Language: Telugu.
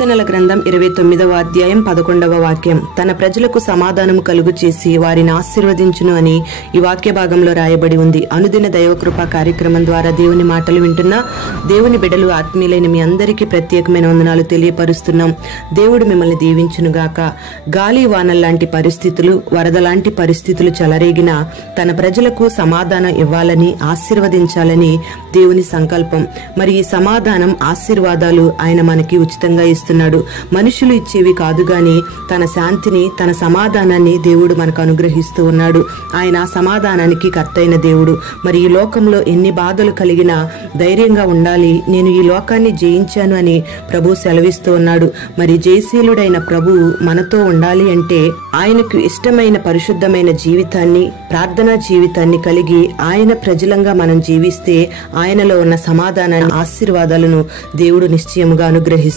కీర్తనల గ్రంథం 29వ అధ్యాయం 11వ వాక్యం. తన ప్రజలకు సమాధానము కలుగు చేసి వారిని ఆశీర్వదించును అని ఈ వాక్య భాగంలో రాయబడి ఉంది. అనుదిన దైవకృప కార్యక్రమం ద్వారా దేవుని మాటలు వింటున్న దేవుని బిడ్డలు ఆత్మీయులైన మీ అందరికీ ప్రత్యేకమైన వందనాలు తెలియపరుస్తున్నాం. దేవుడు మిమ్మల్ని దీవించునుగాక. గాలి వానల్ లాంటి పరిస్థితులు, వరద లాంటి పరిస్థితులు చెలరేగిన తన ప్రజలకు సమాధానం ఇవ్వాలని, ఆశీర్వదించాలని దేవుని సంకల్పం. మరి ఈ సమాధానం, ఆశీర్వాదాలు ఆయన మనకి ఉచితంగా ఇస్తున్నాడు. మనుషులు ఇచ్చేవి కాదు గాని తన శాంతిని, తన సమాధానాన్ని దేవుడు మనకు అనుగ్రహిస్తూ ఉన్నాడు. ఆయన సమాధానానికి కర్తైన దేవుడు. మరి ఈ లోకంలో ఎన్ని బాధలు కలిగినా ధైర్యంగా ఉండాలి. నేను ఈ లోకాన్ని జయించాను అని ప్రభు సెలవిస్తూ ఉన్నాడు. మరి జయశీలుడైన ప్రభు మనతో ఉండాలి అంటే ఆయనకు ఇష్టమైన పరిశుద్ధమైన జీవితాన్ని, ప్రార్థనా జీవితాన్ని కలిగి ఆయన ప్రజలంగా మనం జీవిస్తే ఆయనలో ఉన్న సమాధానాన్ని, ఆశీర్వాదాలను దేవుడు నిశ్చయముగా అనుగ్రహిస్తాడు.